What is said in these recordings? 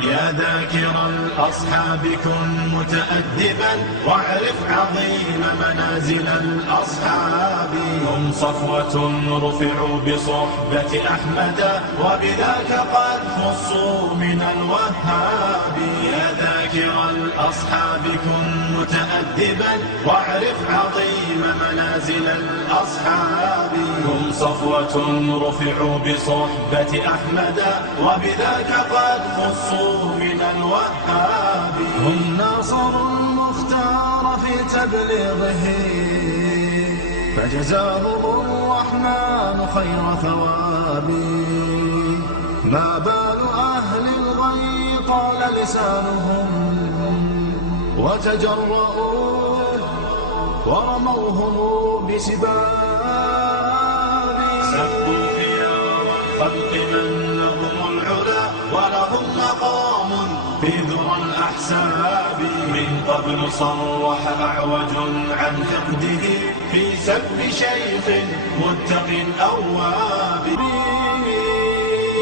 يا ذاكر الأصحاب كن متأدبا واعرف عظيم منازل الأصحاب. هم صفوة رفعوا بصحبة أحمد وبذاك قد خصوا من الوهاب. يا ذاكر الأصحاب كن متأدبا واعرف عظيم منازل الأصحاب. هم صفوة رفعوا بصحبة أحمد وبذاك قد خصوا من الوهاب. هم ناصروا المختار في تبليغه فجزاهم الرحمن خير ثواب. ما بال أهل الغي طال لسانهم وتجرؤوا ورموهم بسباب. سبوا خيار الخلق من لهم العلا ولهم مقام في ذرى الأحساب. من قبل صرح أعوج عن حقده في سب شيخ متق أواب.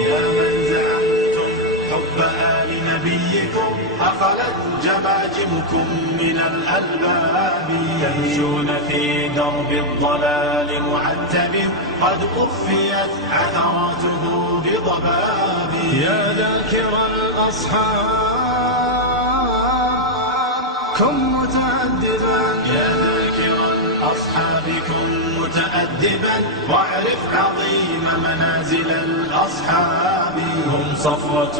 يا من زعمتم حب آل نبيكم أخلت جماجمكم من الألباب. تمشون في درب الضلال معتب قد أخفيت عثراته بضباب. يا ذاكر الأصحاب كن متأدبا. يا ذاكر الأصحاب كن متأدبا واعرف عظيم منازل الأصحاب. هم صفوة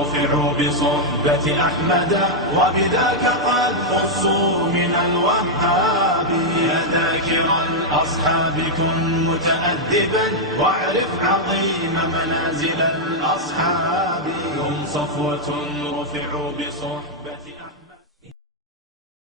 رفعوا بصحبة أحمد وبذاك قد خصوا من الوهاب. يا ذاكر الأصحاب كن متأدبا واعرف عظيم منازل الأصحاب. هم صفوة رفعوا بصحبة أحمد.